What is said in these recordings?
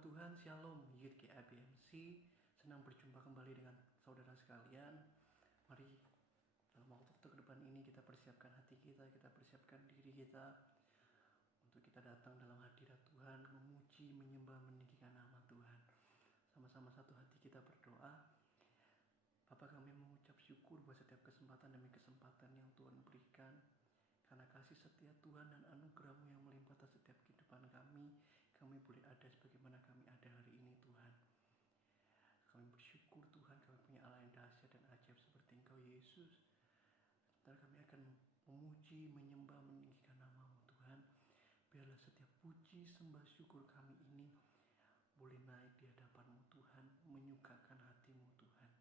Firman Tuhan, Shalom, Youth GIBMC. Senang berjumpa kembali dengan saudara sekalian. Mari dalam waktu ke depan ini kita persiapkan hati kita persiapkan diri kita untuk kita datang dalam hadirat Tuhan, memuji, menyembah, meninggikan nama Tuhan. Sama-sama satu hati kita berdoa. Bapa, kami mengucap syukur buat setiap kesempatan demi kesempatan yang Tuhan berikan. Karena kasih setia Tuhan dan anugerah-Mu yang melimpah atas setiap kehidupan kami boleh ada sebagaimana kami ada hari ini Tuhan. Kami bersyukur Tuhan, kami punya Allah yang dahsyat dan ajaib seperti Engkau Yesus. Dan kami akan memuji, menyembah, meninggikan nama-Mu Tuhan. Biarlah setiap puji, sembah, syukur kami ini boleh naik di hadapan-Mu Tuhan, menyukakan hati-Mu Tuhan.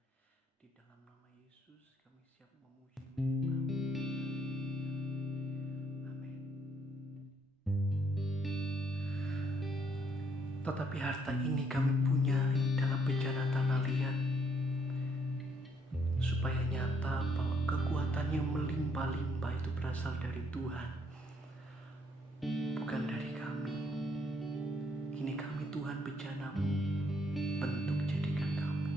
Di dalam nama Yesus kami siap memuji, menyembah. Tetapi harta ini kami punya dalam bencana tanah liat, supaya nyata bahwa kekuatan yang melimpah-limpah itu berasal dari Tuhan, bukan dari kami. Ini kami Tuhan bencana-Mu, bentuk jadikan kami.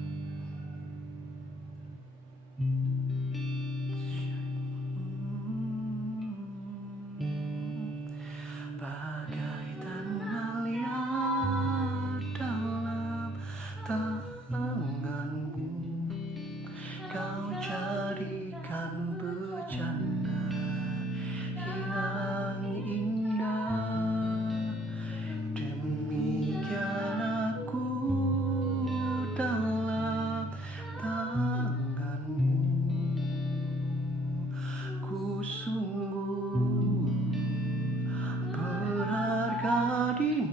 Bagai tanah liat dalam tangan-Mu, Kau jadikan bejana yang indah. Demikian aku dalam tangan-Mu, ku sungguh berharga di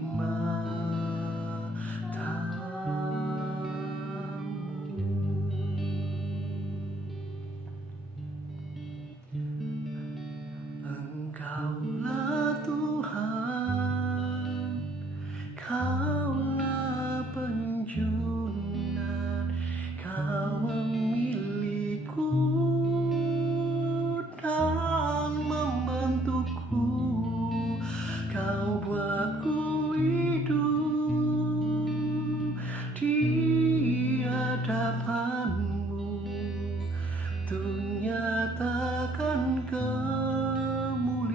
Engkaulah Tuhan, Kaulah penjunan, Kau memilihku dan membentukku, Kau buatku hidup di hadapan-Mu, untuk nyatakan kemuliaan-Mu.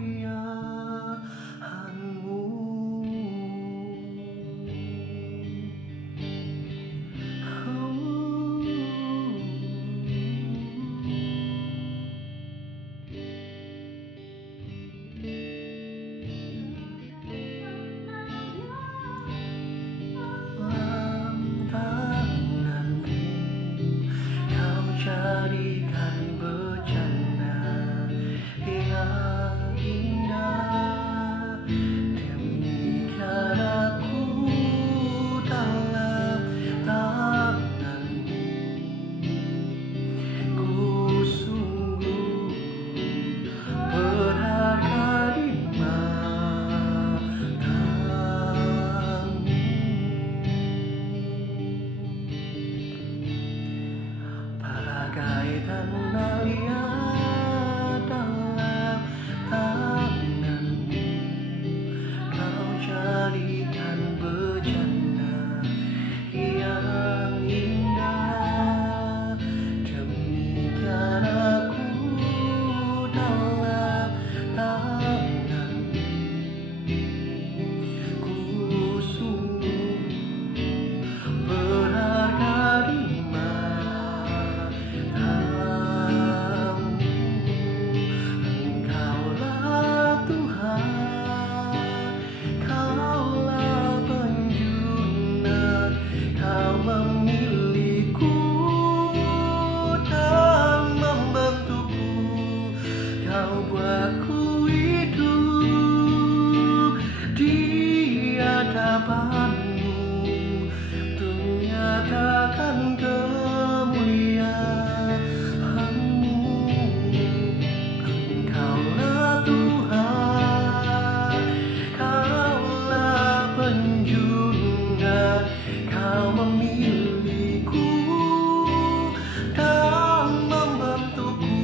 Dalam tangan-Mu Kau jadikan bejana yang indah. Demikian aku dalam tangan-Mu, ku sungguh berharga di mata-Mu. Bagai tanah liat dalam tangan-Mu, Kau jadikan bejana yang indah. Demikian aku dalam tangan-Mu, ku sungguh berharga di Engkaulah Tuhan, Kaulah penjunan, Kau memilihku dan membentukku, Kau buatku hidup di hadapan-Mu, untuk nyatakan kemuliaan-Mu. Engkaulah Tuhan, Kaulah penjunan, Kau memilihku dan membentukku,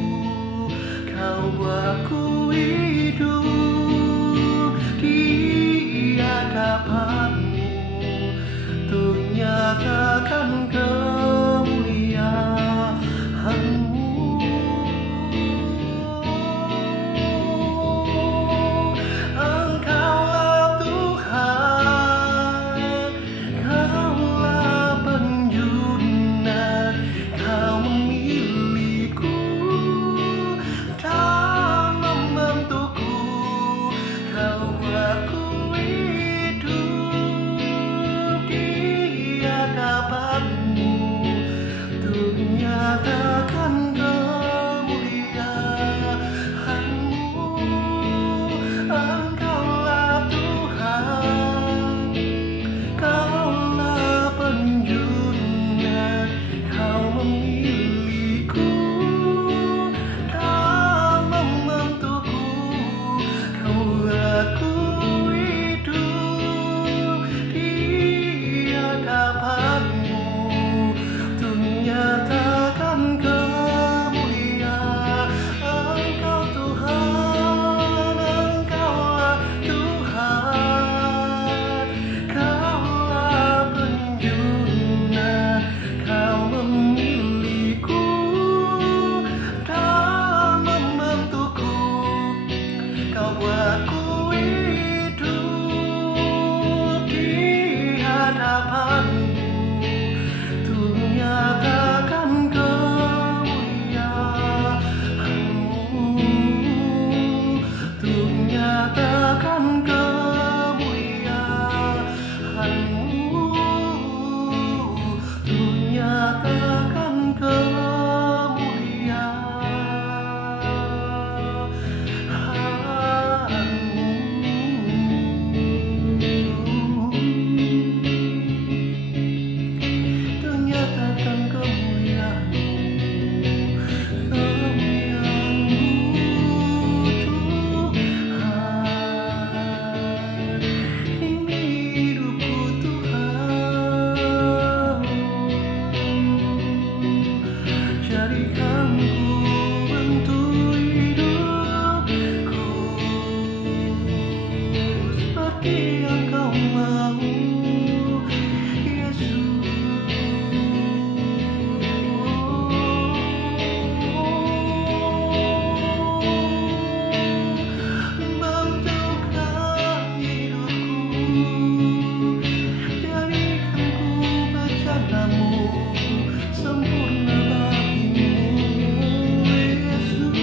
Kau buatku hidup di hadapan-Mu, hadapanmu, untuk nyatakan kemuliaan-Mu, untuk nyatakan kemuliaan-Mu, untuk nyatakan jadikan ku bentuk hidupku seperti yang Kau mau, Yesus. Bentukkan hidupku, jadikan ku bejana-Mu, sempurna bagimu, Yesus.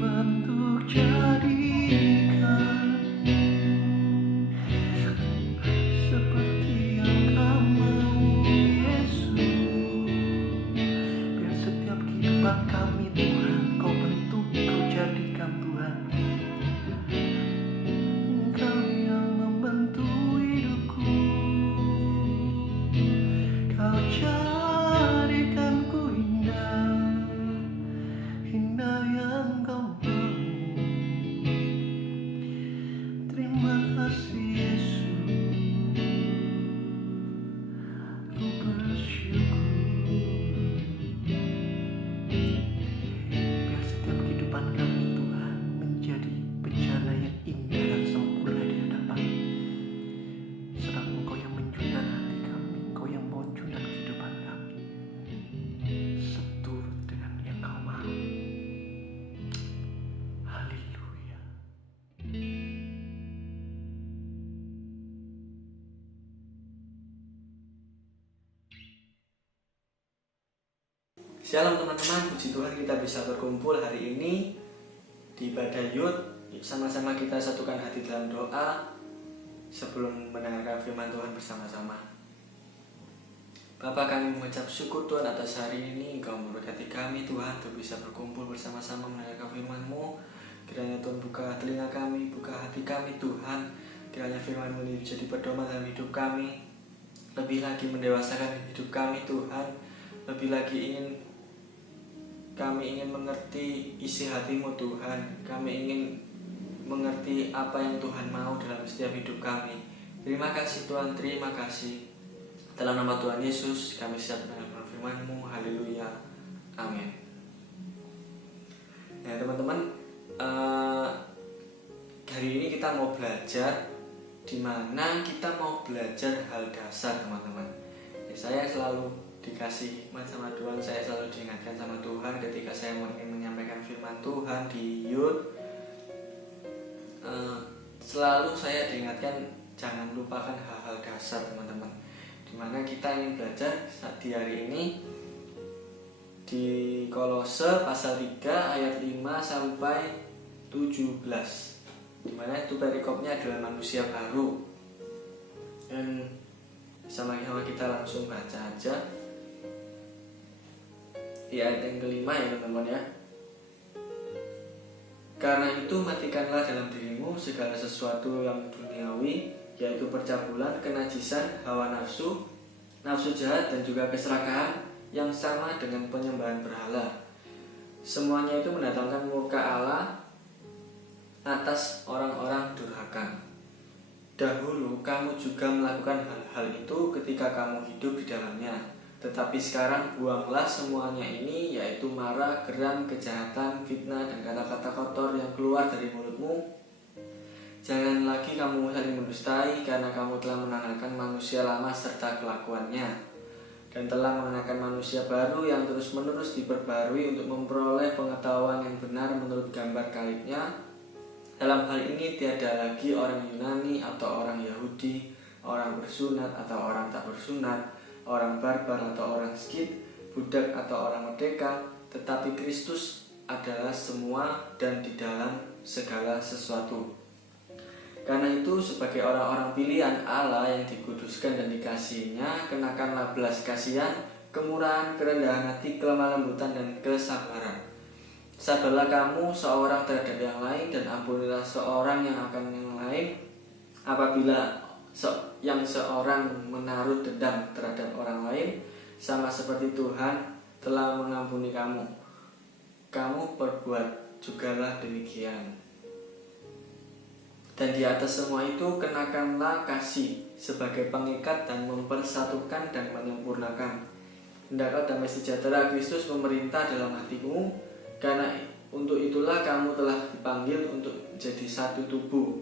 Bentuk jadikan seperti yang Kau mau, Yesus. Biar setiap kehidupan kami, Tuhan, Kau bentuk, Kau jadikan, Tuhan. Engkau yang membentuk hidupku, Kau jadikanku indah, indah yang Kau mau. Terima kasih, Yesus. Ku bersyukur. Biar setiap kehidupan kami, Tuhan, menjadi bencana yang indah dan sempurna di hadapan. Sebab Engkau yang mencundang hati kami, Engkau yang mau cundang kehidupan kami, seturut dengan yang Kau mau. Haleluya. Shalom teman-teman, puji Tuhan kita bisa berkumpul hari ini di ibadah Yud. Yuk sama-sama kita satukan hati dalam doa sebelum mendengarkan firman Tuhan bersama-sama. Bapa, kami mengucap syukur Tuhan atas hari ini. Engkau memberkati kami Tuhan untuk bisa berkumpul bersama-sama mendengarkan firman-Mu. Kiranya Tuhan buka telinga kami, buka hati kami Tuhan. Kiranya firman-Mu ini jadi pedoman dalam hidup kami, lebih lagi mendewasakan hidup kami Tuhan. Lebih lagi kami ingin mengerti isi hati-Mu Tuhan. Kami ingin mengerti apa yang Tuhan mau dalam setiap hidup kami. Terima kasih Tuhan, terima kasih. Dalam nama Tuhan Yesus kami siap mendengar firman-Mu. Haleluya, amin. Ya teman-teman, hari ini kita mau belajar, di mana kita mau belajar hal dasar teman-teman. Ya, saya selalu dikasih hikmat sama Tuhan, saya selalu diingatkan sama Tuhan ketika saya ingin menyampaikan firman Tuhan di Yud. Selalu saya diingatkan jangan lupakan hal-hal dasar teman-teman, dimana kita ingin belajar di hari ini di Kolose pasal 3 ayat 5 sampai 17, dimana itu perikopnya adalah manusia baru. Dan sama-sama kita langsung baca aja di ayat yang kelima ya teman-teman ya. Karena itu matikanlah dalam dirimu segala sesuatu yang duniawi, yaitu percabulan, kenajisan, hawa nafsu, nafsu jahat, dan juga keserakahan yang sama dengan penyembahan berhala. Semuanya itu mendatangkan murka Allah atas orang-orang durhaka. Dahulu kamu juga melakukan hal-hal itu ketika kamu hidup di dalamnya. Tetapi sekarang buanglah semuanya ini, yaitu marah, geram, kejahatan, fitnah, dan kata-kata kotor yang keluar dari mulutmu. Jangan lagi kamu saling mendustai, karena kamu telah menanggalkan manusia lama serta kelakuannya, dan telah mengenakan manusia baru yang terus-menerus diperbarui untuk memperoleh pengetahuan yang benar menurut gambar kalibnya. Dalam hal ini tiada lagi orang Yunani atau orang Yahudi, orang bersunat atau orang tak bersunat, orang barbar atau orang Skit, budak atau orang merdeka, tetapi Kristus adalah semua dan di dalam segala sesuatu. Karena itu, sebagai orang-orang pilihan Allah yang dikuduskan dan dikasihinya, kenakanlah belas kasihan, kemurahan, kerendahan hati, kelemah lembutan, dan kesabaran. Sabarlah kamu seorang terhadap yang lain, dan ampunilah seorang yang akan yang lain. Apabila yang seorang menaruh dendam terhadap orang lain, sama seperti Tuhan telah mengampuni kamu, kamu perbuat jugalah demikian. Dan di atas semua itu kenakanlah kasih sebagai pengikat dan mempersatukan dan menyempurnakan. Hendaklah damai sejahtera Kristus memerintah dalam hatimu, karena untuk itulah kamu telah dipanggil untuk menjadi satu tubuh.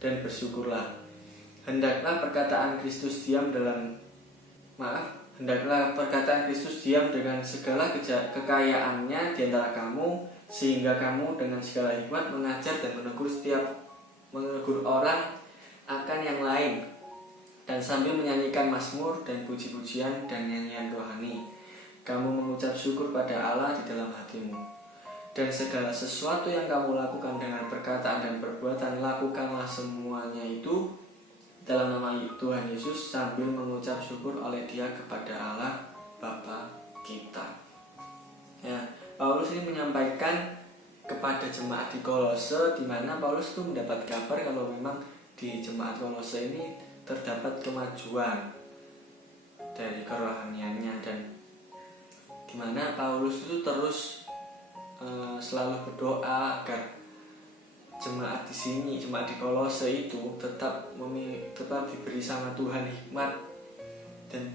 Dan bersyukurlah. Hendaklah perkataan Kristus diam dengan segala kekayaannya di antara kamu, sehingga kamu dengan segala hikmat mengajar dan menegur orang akan yang lain, dan sambil menyanyikan mazmur dan puji-pujian dan nyanyian rohani, kamu mengucap syukur pada Allah di dalam hatimu. Dan segala sesuatu yang kamu lakukan dengan perkataan dan perbuatan, lakukanlah semuanya itu dalam nama Tuhan Yesus, sambil mengucap syukur oleh Dia kepada Allah Bapa kita. Ya, Paulus ini menyampaikan kepada jemaat di Kolose, di mana Paulus itu mendapat kabar kalau memang di jemaat Kolose ini terdapat kemajuan dari kerohaniannya, dan di mana Paulus itu terus selalu berdoa agar jemaat di sini, jemaat di Kolose itu tetap diberi sama Tuhan hikmat dan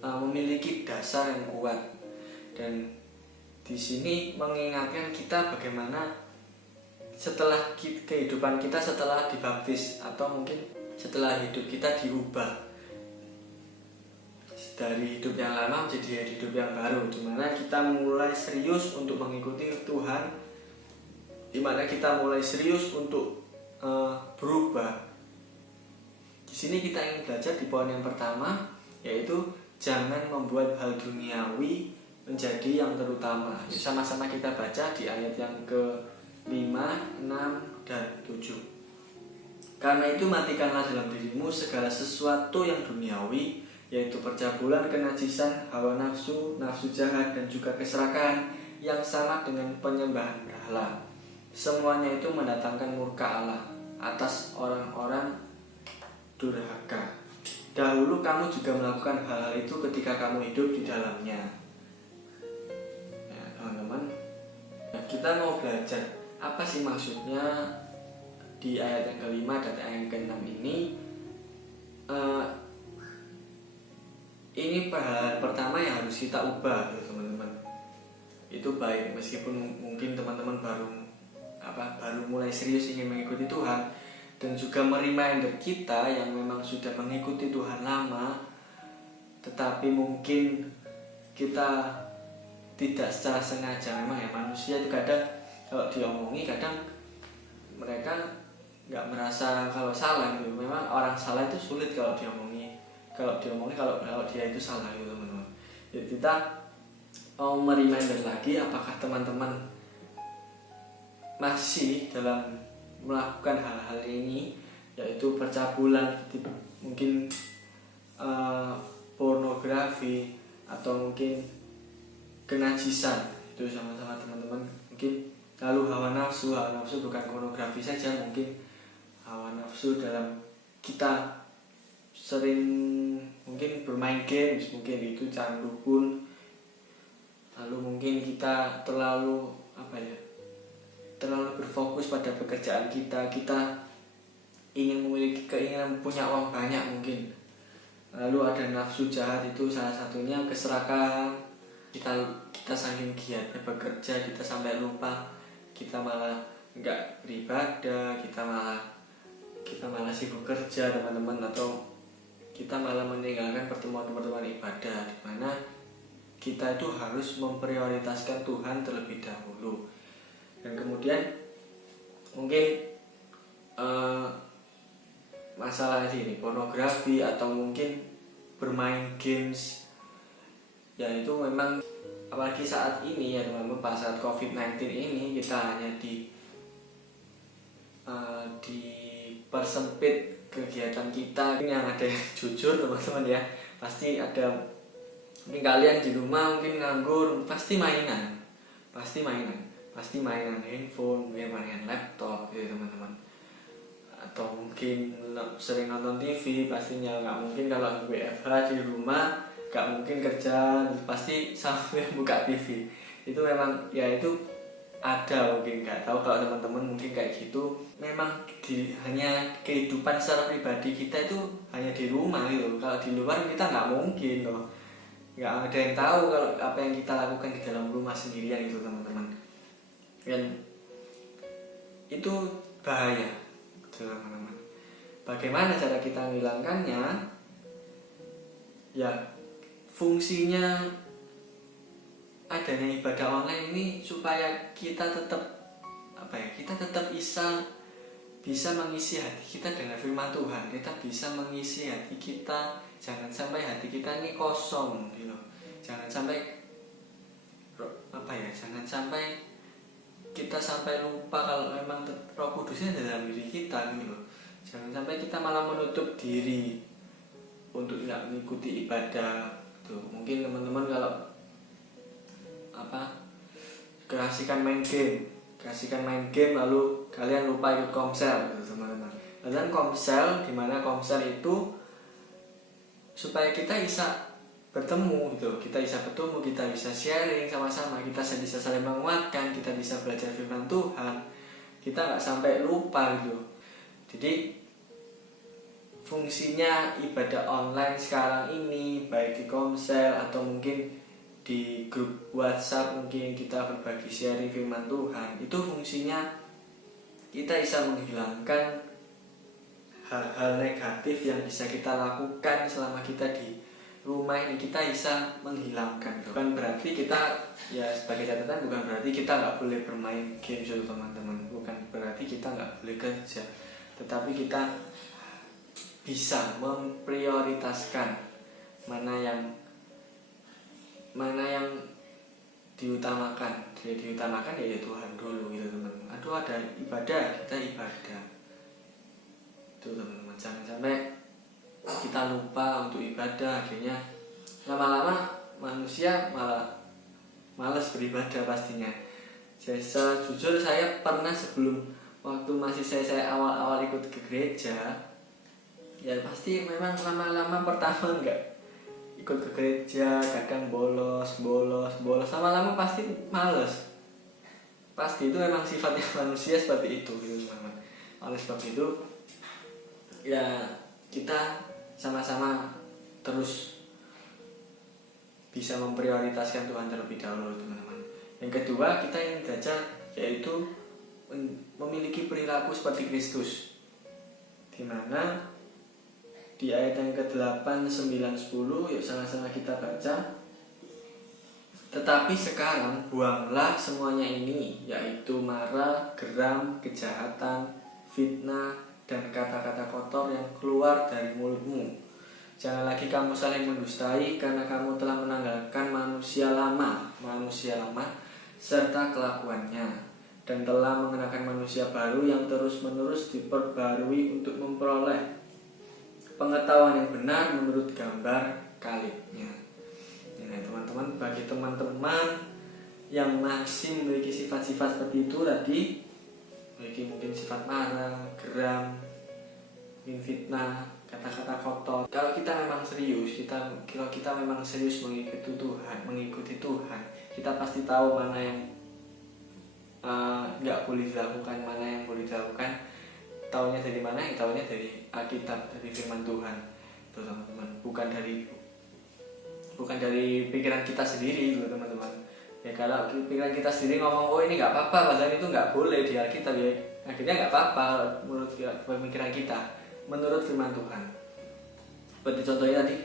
memiliki dasar yang kuat. Dan di sini mengingatkan kita bagaimana setelah kehidupan kita setelah dibaptis, atau mungkin setelah hidup kita diubah dari hidup yang lama menjadi hidup yang baru, dimana kita mulai serius untuk mengikuti Tuhan, dimana kita mulai serius untuk berubah. Di sini kita ingin belajar di poin yang pertama, yaitu jangan membuat hal duniawi menjadi yang terutama. Sama-sama kita baca di ayat yang ke-5, 6, dan 7. Karena itu matikanlah dalam dirimu segala sesuatu yang duniawi, yaitu percabulan, kenajisan, hawa nafsu, nafsu jahat, dan juga keserakahan yang sama dengan penyembahan berhala. Semuanya itu mendatangkan murka Allah atas orang-orang durhaka. Dahulu kamu juga melakukan hal-hal itu ketika kamu hidup di dalamnya. Teman-teman, kita mau belajar apa sih maksudnya di ayat yang ke-5 dan ayat yang ke-6 ini. Ini hal pertama yang harus kita ubah, teman-teman. Itu baik meskipun mungkin teman-teman baru mulai serius ingin mengikuti Tuhan, dan juga reminder kita yang memang sudah mengikuti Tuhan lama, tetapi mungkin kita tidak secara sengaja. Memang ya, manusia itu kadang kalau diomongi, kadang mereka nggak merasa kalau salah gitu. Memang orang salah itu sulit kalau diomongi kalau dia itu salah gitu, teman-teman. Jadi kita mau reminder lagi, apakah teman-teman masih dalam melakukan hal-hal ini, yaitu percabulan, mungkin pornografi, atau mungkin kenajisan. Itu sama-sama teman-teman. Mungkin lalu hawa nafsu bukan pornografi saja, mungkin hawa nafsu dalam kita sering mungkin bermain games, mungkin itu candu pun. Lalu mungkin kita terlalu berfokus pada pekerjaan kita ingin memiliki keinginan punya uang banyak mungkin. Lalu ada nafsu jahat, itu salah satunya keserakahan. Kita saking giatnya bekerja, kita sampai lupa, kita malah nggak beribadah, kita malah sibuk kerja teman-teman, atau kita malah meninggalkan pertemuan-pertemuan ibadah, di mana kita itu harus memprioritaskan Tuhan terlebih dahulu. Dan kemudian mungkin masalah ini pornografi atau mungkin bermain games, ya itu memang apalagi saat ini ya teman-teman, pas saat COVID-19 ini kita hanya dipersempit kegiatan kita. Ini yang ada yang jujur teman-teman ya, pasti ada, mungkin kalian di rumah mungkin nganggur, pasti mainan handphone, mainan laptop gitu teman-teman, atau mungkin sering nonton TV pastinya. Nggak mungkin kalau WFH di rumah, nggak mungkin kerja pasti sampai buka TV. Itu memang ya itu ada, mungkin nggak tahu kalau teman-teman mungkin kayak gitu. Memang hanya kehidupan secara pribadi kita itu hanya di rumah gitu. Kalau di luar kita nggak mungkin loh, nggak ada yang tahu kalau apa yang kita lakukan di dalam rumah sendirian gitu teman-teman. Dan itu bahaya teman-teman. Bagaimana cara kita menghilangkannya? Ya fungsinya adanya ibadah online ini supaya kita tetap bisa mengisi hati kita dengan firman Tuhan. Kita bisa mengisi hati kita, jangan sampai hati kita ini kosong gitu. Jangan sampai kita sampai lupa kalau memang Roh Kudusnya dalam diri kita gitu loh. Jangan sampai kita malah menutup diri untuk tidak mengikuti ibadah tuh. Mungkin teman-teman kalau keasikan main game lalu kalian lupa ikut komsel gitu teman-teman. Dan komsel, dimana komsel itu supaya kita bisa bertemu gitu, kita bisa sharing sama-sama, kita bisa saling menguatkan, kita bisa belajar firman Tuhan, kita nggak sampai lupa gitu. Jadi fungsinya ibadah online sekarang ini, baik di komsel atau mungkin di grup WhatsApp, mungkin kita berbagi sharing firman Tuhan, itu fungsinya kita bisa menghilangkan hal-hal negatif yang bisa kita lakukan selama kita di rumah ini. Kita bisa menghilangkan. Bukan berarti kita, ya sebagai catatan, bukan berarti kita nggak boleh bermain game gitu teman-teman, bukan berarti kita nggak boleh kerja, tetapi kita bisa memprioritaskan mana yang diutamakan. Jadi diutamakan ya Tuhan dulu gitu teman-teman. Aduh, ada ibadah, kita ibadah itu teman-teman. Jangan sampai kita lupa untuk ibadah, akhirnya lama-lama manusia malah malas beribadah pastinya. Jujur saya pernah sebelum waktu masih saya awal-awal ikut ke gereja, ya pasti memang lama-lama pertama enggak ikut ke gereja, kadang bolos, lama-lama pasti males. Pasti itu memang sifatnya manusia seperti itu gitu teman-teman. Oleh sebab itu ya kita sama-sama terus bisa memprioritaskan Tuhan terlebih dahulu teman-teman. Yang kedua, kita ingin belajar yaitu memiliki perilaku seperti Kristus, di mana di ayat yang ke-8, 9, 10, yuk sama-sama kita baca. Tetapi sekarang buanglah semuanya ini, yaitu marah, geram, kejahatan, fitnah, dan kata-kata kotor yang keluar dari mulutmu. Jangan lagi kamu saling mendustai, karena kamu telah menanggalkan manusia lama serta kelakuannya, dan telah mengenakan manusia baru yang terus-menerus diperbarui untuk memperoleh pengetahuan yang benar menurut gambar kalibnya. Ya teman-teman, bagi teman-teman yang masih memiliki sifat-sifat seperti itu tadi, mungkin sifat marah, geram, fitnah, kata-kata kotor. Kalau kita memang serius, kalau kita memang serius mengikuti Tuhan, kita pasti tahu mana yang nggak boleh dilakukan, mana yang boleh dilakukan. Taunya dari mana? Taunya dari Alkitab, dari firman Tuhan, tuh teman-teman. Bukan dari pikiran kita sendiri, tuh teman-teman. Ya kalau pikiran kita sendiri ngomong oh ini nggak apa-apa, padahal itu nggak boleh di Alkitab ya, akhirnya nggak apa-apa menurut pemikiran kita, menurut firman Tuhan. Seperti contohnya tadi,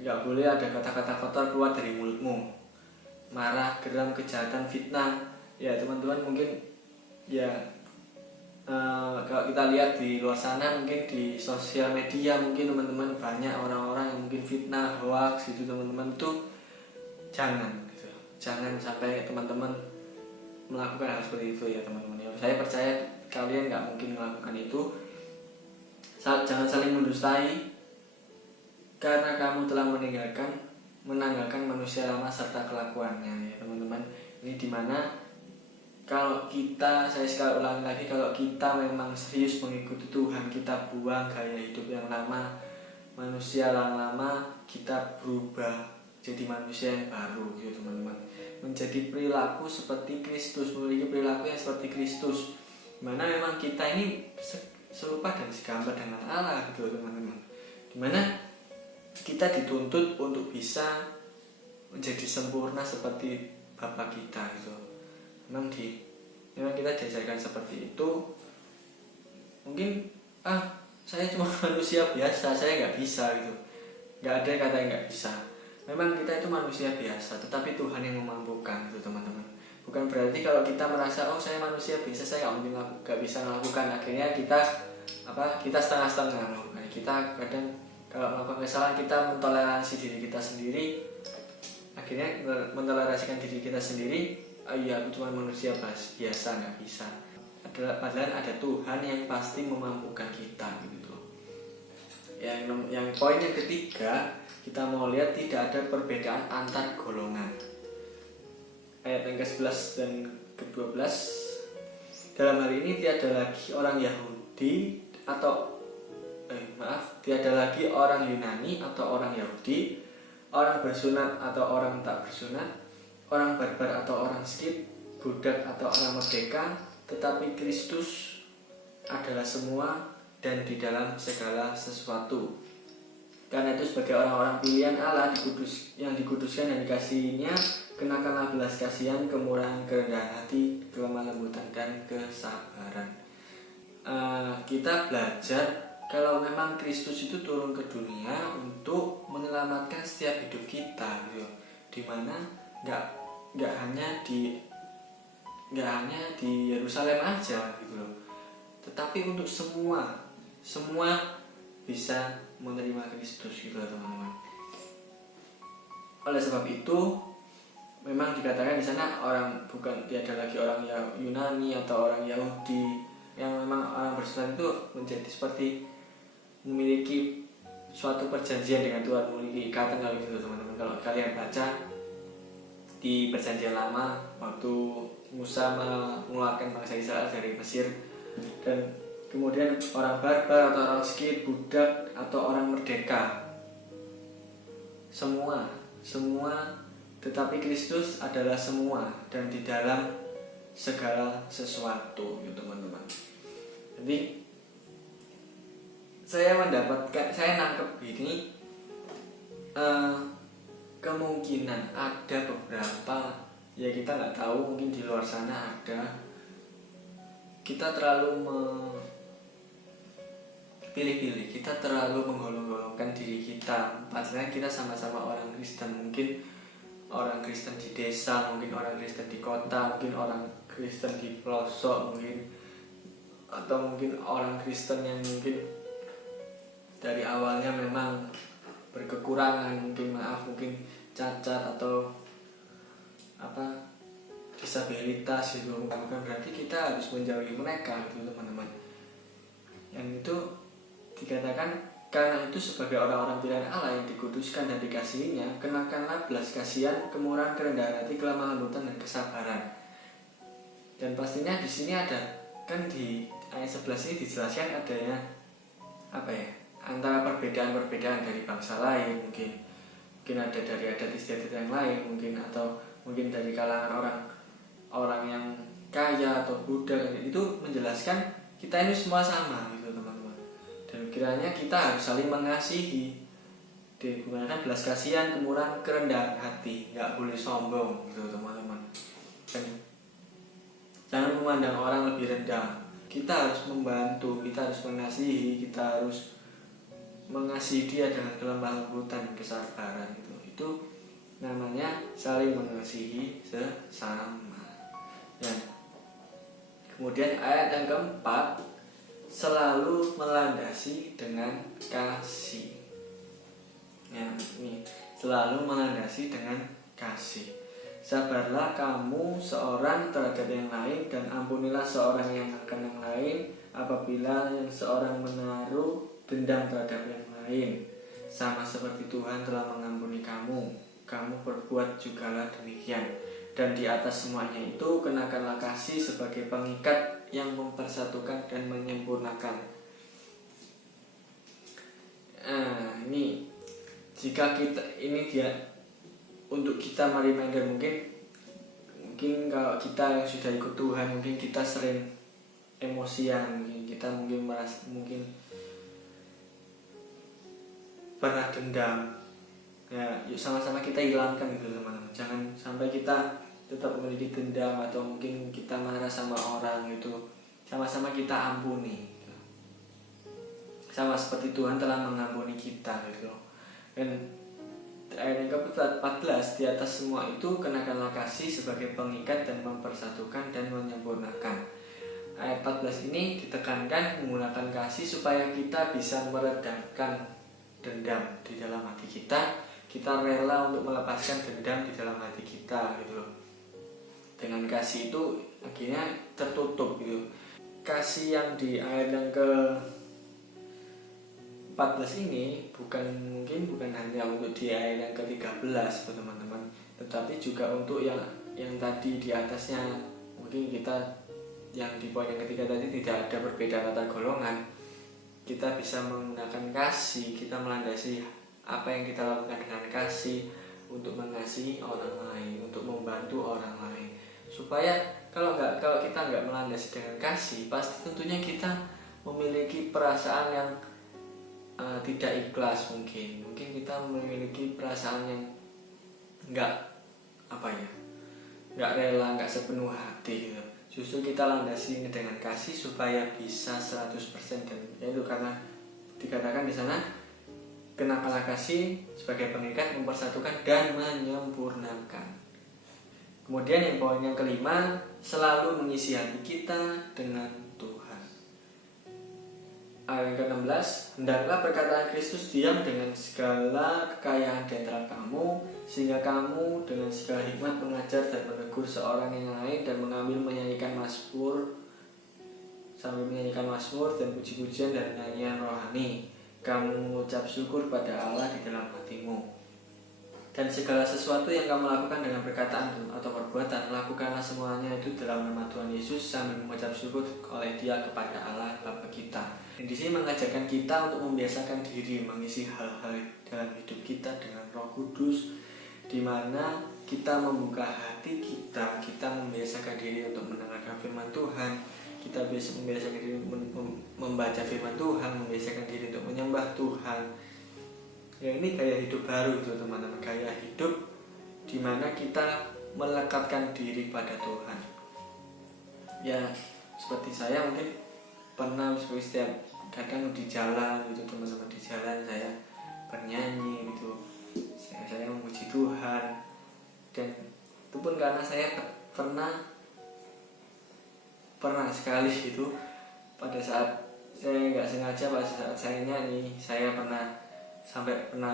nggak boleh ada kata-kata kotor keluar dari mulutmu, marah, geram, kejahatan, fitnah. Ya teman-teman mungkin ya kalau kita lihat di luar sana, mungkin di sosial media mungkin teman-teman banyak orang-orang yang mungkin fitnah, hoax gitu teman-teman. Itu jangan sampai teman-teman melakukan hal seperti itu ya teman-teman ya. Saya percaya kalian nggak mungkin melakukan itu. Jangan saling mendustai, karena kamu telah menanggalkan manusia lama serta kelakuannya ya teman-teman. Ini dimana kalau kita, saya sekali ulangi lagi, kalau kita memang serius mengikuti Tuhan, kita buang gaya hidup yang lama, manusia yang lama, kita berubah jadi manusia yang baru gitu teman-teman. Menjadi perilaku seperti Kristus, memiliki perilaku yang seperti Kristus, dimana memang kita ini serupa dan segambar dengan Allah gitu teman-teman. Dimana kita dituntut untuk bisa menjadi sempurna seperti Bapa kita gitu. Memang kita diajarkan seperti itu. Mungkin saya cuma manusia biasa, saya nggak bisa gitu. Nggak ada kata yang nggak bisa. Memang kita itu manusia biasa, tetapi Tuhan yang memampukan gitu teman-teman. Bukan berarti kalau kita merasa saya manusia biasa, saya nggak bisa melakukan. Akhirnya kita setengah-setengah. Nah, kita kadang kalau melakukan kesalahan kita mentoleransi diri kita sendiri. Akhirnya mentoleransikan diri kita sendiri. Iya, aku cuma manusia biasa, nggak bisa. Padahal ada Tuhan yang pasti memampukan kita gitu. Yang poin yang ketiga, kita mau lihat tidak ada perbedaan antar golongan. Ayat yang ke-11 dan ke-12. Dalam hal ini tiada lagi orang Yahudi tiada lagi orang Yunani atau orang Yahudi, orang bersunat atau orang tak bersunat, orang barbar atau orang skit, budak atau orang merdeka, tetapi Kristus adalah semua dan di dalam segala sesuatu. Karena itu sebagai orang-orang pilihan Allah yang dikuduskan dan dikasihinya, kenakanlah belas kasihan, kemurahan, kerendahan hati, kelemah lembutan dan kesabaran. Kita belajar kalau memang Kristus itu turun ke dunia untuk menyelamatkan setiap hidup kita gitu. Dimana nggak hanya di Yerusalem aja gitu loh, tetapi untuk semua bisa menerima Kristus gitu teman-teman. Oleh sebab itu memang dikatakan di sana tiada lagi orang Yunani atau orang Yahudi. Yang memang orang bersunat itu menjadi seperti memiliki suatu perjanjian dengan Tuhan, memiliki ikatan kalau gitu teman-teman. Kalau kalian baca di perjanjian lama, waktu Musa mengeluarkan bangsa Israel dari Mesir, dan kemudian orang barbar atau orang skit, budak atau orang merdeka, semua, tetapi Kristus adalah semua dan di dalam segala sesuatu gitu teman-teman. Jadi saya nangkep ini, kemungkinan ada beberapa, ya kita nggak tahu, mungkin di luar sana ada, kita terlalu pilih-pilih, kita terlalu menggolong-golongkan diri kita. Padahal kita sama-sama orang Kristen, mungkin orang Kristen di desa, mungkin orang Kristen di kota, mungkin orang Kristen di pelosok, atau mungkin orang Kristen yang mungkin dari awalnya memang berkekurangan, mungkin cacat atau disabilitas gitu. Bukan berarti kita harus menjauhi mereka gitu teman-teman. Yang itu dikatakan, karena itu sebagai orang-orang pilihan Allah yang dikuduskan dan dikasihinya, kenakanlah belas kasihan, kemurahan, kerendahan hati, kelemah lembutan dan kesabaran. Dan pastinya di sini ada, kan di ayat 11 ini dijelaskan adanya antara perbedaan dari bangsa lain, mungkin ada dari adat istiadat yang lain, atau mungkin dari kalangan orang yang kaya atau budak. Itu menjelaskan kita ini semua sama gitu teman-teman. Dan kiranya kita harus saling mengasihi digunakan belas kasihan, kemurahan, kerendahan hati. Nggak boleh sombong gitu teman-teman. Dan jangan memandang orang lebih rendah. Kita harus membantu, kita harus mengasihi, kita harus mengasihi dia dengan kelemah lembutan, kesabaran gitu. Itu namanya saling mengasihi sesama. Ya. Kemudian ayat yang keempat, selalu melandasi dengan kasih. Ya, ini selalu melandasi dengan kasih. Sabarlah kamu seorang terhadap yang lain, dan ampunilah seorang yang akan yang lain apabila yang seorang menaruh dendam terhadap yang lain. Sama seperti Tuhan telah mengampuni kamu, kamu berbuat jugalah demikian. Dan di atas semuanya itu kenakanlah kasih sebagai pengikat yang mempersatukan dan menyempurnakan. Ini jika kita ini dia untuk kita reminder, mungkin kalau kita yang sudah ikut Tuhan, mungkin kita sering emosian, mungkin kita mungkin pernah dendam. Ya, yuk sama-sama kita hilangkan gitu teman-teman. Jangan sampai kita tetap memiliki dendam atau mungkin kita marah sama orang itu. Sama-sama kita ampuni. Gitu. Sama seperti Tuhan telah mengampuni kita gitu. Dan ayat yang ke-14, di atas semua itu kenakanlah kasih sebagai pengikat dan mempersatukan dan menyempurnakan. Ayat 14 ini ditekankan menggunakan kasih supaya kita bisa meredakan dendam di dalam hati kita. Kita rela untuk melepaskan dendam di dalam hati kita gitu loh. Dengan kasih itu akhirnya tertutup gitu. Kasih yang di ayat yang ke-14 ini bukan hanya untuk di ayat yang ke-13 teman-teman, tetapi juga untuk yang tadi di atasnya. Mungkin kita yang di poin yang ketiga tadi tidak ada perbedaan antar golongan. Kita bisa menggunakan kasih, kita melandasi apa yang kita lakukan dengan kasih untuk mengasihi orang lain, untuk membantu orang lain. Supaya kalau kita nggak melandasi dengan kasih, pasti tentunya kita memiliki perasaan yang tidak ikhlas. Mungkin kita memiliki perasaan yang nggak rela, nggak sepenuh hati gitu. Justru kita landasi dengan kasih supaya bisa 100%, dan itu karena dikatakan di sana kenakanlah kasih sebagai pengikat, mempersatukan dan menyempurnakan. Kemudian yang poin yang kelima, selalu mengisi hati kita dengan Tuhan. Ayat yang ke-16, hendaklah perkataan Kristus diam dengan segala kekayaan di antara kamu, sehingga kamu dengan segala hikmat mengajar dan menegur seorang yang lain, dan mengambil menyanyikan mazmur sambil menyanyikan mazmur dan puji-pujian dan nyanyian rohani. Kamu mengucap syukur pada Allah di dalam hatimu. Dan segala sesuatu yang kamu lakukan dengan perkataan atau perbuatan, lakukanlah semuanya itu dalam nama Tuhan Yesus sambil mengucap syukur oleh Dia kepada Allah Bapa kita. Dan di sini mengajarkan kita untuk membiasakan diri mengisi hal-hal dalam hidup kita dengan Roh Kudus, di mana kita membuka hati kita membiasakan diri untuk mendengarkan firman Tuhan, kita bisa membiasakan diri membaca firman Tuhan, membiasakan diri untuk menyembah Tuhan. Ya, ini gaya hidup baru itu teman-teman, gaya hidup di mana kita melekatkan diri pada Tuhan. Ya, seperti saya mungkin pernah setiap kadang di jalan gitu teman-teman, di jalan saya bernyanyi gitu, saya memuji Tuhan. Dan itu pun karena saya pernah sekali itu pada saat saya nggak sengaja, pada saat saya nyanyi, saya pernah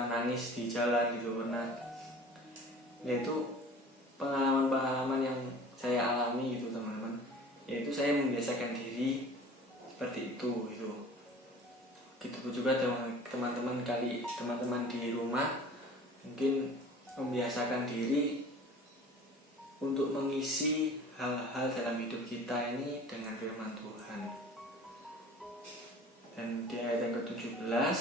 nangis di jalan gitu, pernah. Yaitu pengalaman-pengalaman yang saya alami gitu teman-teman. Yaitu saya membiasakan diri seperti itu gitu. Gitu juga teman-teman di rumah mungkin membiasakan diri untuk mengisi hal-hal dalam hidup kita ini dengan firman Tuhan. Dan di ayat yang ke-17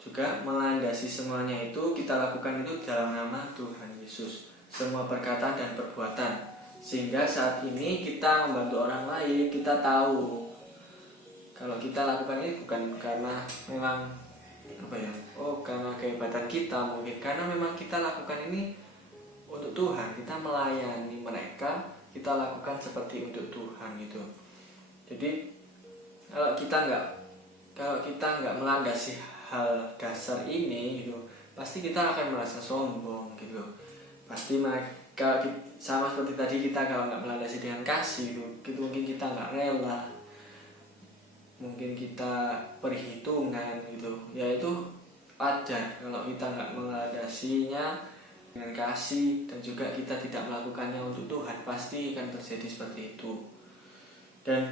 juga melandasi semuanya itu kita lakukan itu dalam nama Tuhan Yesus, semua perkataan dan perbuatan, sehingga saat ini kita membantu orang lain, kita tahu kalau kita lakukan ini bukan karena memang apa ya? Oh, karena kehebatan kita mungkin, karena memang kita lakukan ini untuk Tuhan, kita melayani mereka, kita lakukan seperti untuk Tuhan gitu. Jadi kalau kita nggak melandasi hal dasar ini gitu, pasti kita akan merasa sombong gitu. Pasti mereka sama seperti tadi, kita kalau nggak melandasi dengan kasih gitu mungkin kita nggak rela, mungkin kita perhitungan gitu. Ya itu wajar kalau kita nggak melandasinya dengan kasih dan juga kita tidak melakukannya untuk Tuhan, pasti akan terjadi seperti itu. Dan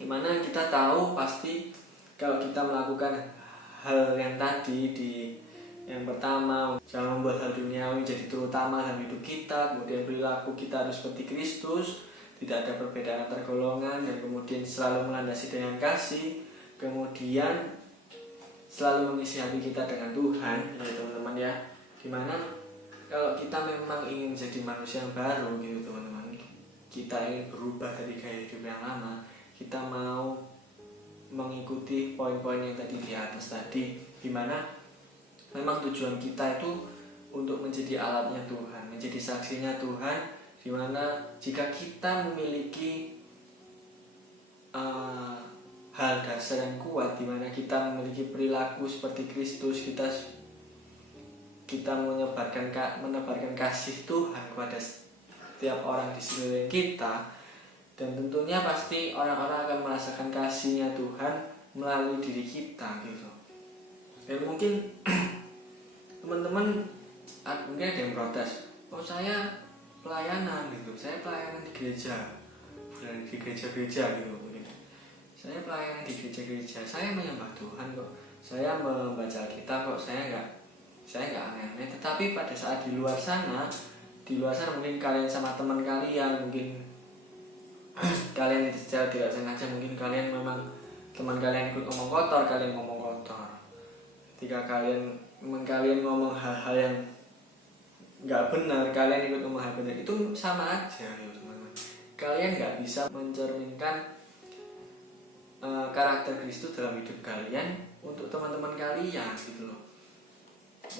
dimana kita tahu pasti kalau kita melakukan hal yang tadi, di yang pertama jangan membuat hal duniawi jadi terutama dalam hidup kita, kemudian perilaku kita harus seperti Kristus, tidak ada perbedaan antar golongan, dan kemudian selalu melandasi dengan kasih, kemudian selalu mengisi hati kita dengan Tuhan ya teman-teman ya. Dimana kalau kita memang ingin menjadi manusia yang baru gitu teman-teman, kita ingin berubah dari gaya hidup yang lama, kita mau mengikuti poin-poin yang tadi di atas tadi, dimana memang tujuan kita itu untuk menjadi alatnya Tuhan, menjadi saksinya Tuhan, dimana jika kita memiliki hal dasar yang kuat, dimana kita memiliki perilaku seperti Kristus, kita menebarkan kasih Tuhan kepada setiap orang di sekeliling kita, dan tentunya pasti orang-orang akan merasakan kasihnya Tuhan melalui diri kita gitu. Dan mungkin teman-teman mungkin ada yang protes, oh saya pelayanan gitu, saya pelayanan di gereja, dan di gereja-gereja gitu, mungkin saya pelayanan di gereja-gereja, saya menyembah Tuhan kok, saya membaca Alkitab kok, saya nggak aneh-aneh. Tetapi pada saat di luar sana mungkin kalian sama teman kalian, mungkin kalian secara tidak sengaja, mungkin kalian memang teman kalian ikut ngomong kotor, kalian ngomong kotor. Ketika kalian ngomong hal-hal yang nggak benar, kalian ikut ngomong hal benar, itu sama aja ya teman-teman. Kalian nggak bisa mencerminkan karakter Kristus dalam hidup kalian untuk teman-teman kalian gitu loh.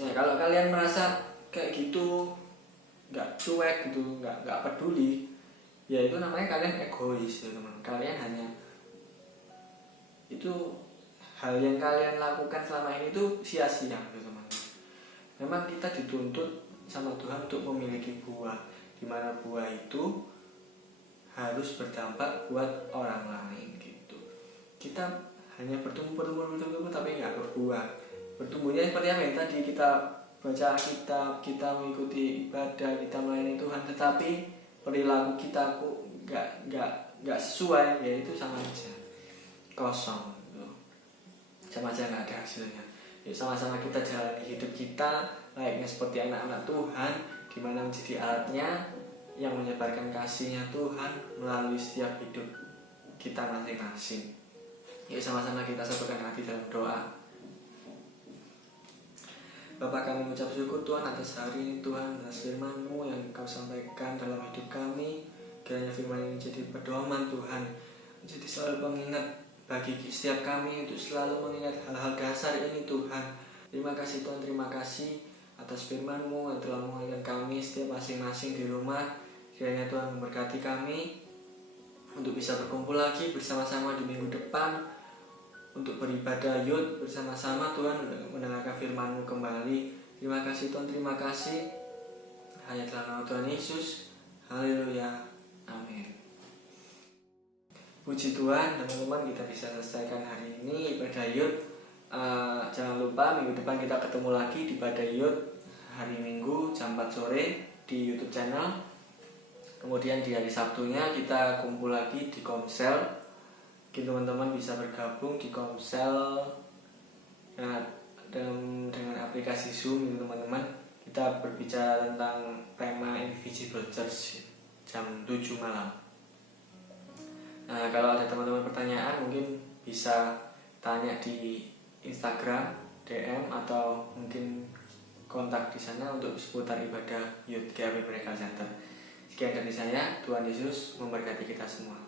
Nah, kalau kalian merasa kayak gitu, nggak cuek gitu, nggak peduli, ya itu namanya kalian egois ya teman. Kalian hanya itu hal yang kalian lakukan selama ini itu sia-sia gitu teman. Memang kita dituntut sama Tuhan untuk memiliki buah, dimana buah itu harus berdampak buat orang lain gitu. Kita hanya bertumbuh tapi nggak berbuah. Bertumbuhnya seperti apa yang tadi kita baca Alkitab, kita mengikuti ibadah, kita melayani Tuhan, tetapi perilaku kita kok nggak sesuai, ya itu sama aja kosong gitu. Sama aja nggak ada hasilnya. Ya, sama-sama kita jalani hidup kita layaknya seperti anak-anak Tuhan, dimana menjadi alatnya yang menyebarkan kasihnya Tuhan melalui setiap hidup kita masing-masing. Yuk sama-sama kita satukan hati dalam doa. Bapa, kami mengucap syukur Tuhan atas hari ini Tuhan, atas firman-Mu yang Kau sampaikan dalam hidup kami. Kiranya firman ini menjadi pedoman Tuhan, menjadi selalu pengingat bagi setiap kami untuk selalu mengingat hal-hal dasar ini Tuhan. Terima kasih Tuhan, terima kasih atas firman-Mu yang telah mengingatkan kami setiap masing-masing di rumah. Kiranya Tuhan memberkati kami untuk bisa berkumpul lagi bersama-sama di minggu depan, untuk beribadah yud bersama-sama Tuhan, mendengarkan firman-Mu kembali. Terima kasih Tuhan, terima kasih. Hanya dalam nama Tuhan Yesus. Haleluya. Amin. Puji Tuhan teman-teman, kita bisa selesaikan hari ini ibadah yud. Jangan lupa minggu depan kita ketemu lagi di ibadah yud hari Minggu jam 4 sore di YouTube channel. Kemudian di hari Sabtunya kita kumpul lagi di Komsel. Teman-teman bisa bergabung di Komsel dengan aplikasi Zoom teman-teman. Kita berbicara tentang tema Invisible Church jam 7 malam. Nah, kalau ada teman-teman pertanyaan mungkin bisa tanya di Instagram, DM, atau mungkin kontak di sana untuk seputar ibadah Youth GAP Miracle Center. Sekian dari saya, Tuhan Yesus memberkati kita semua.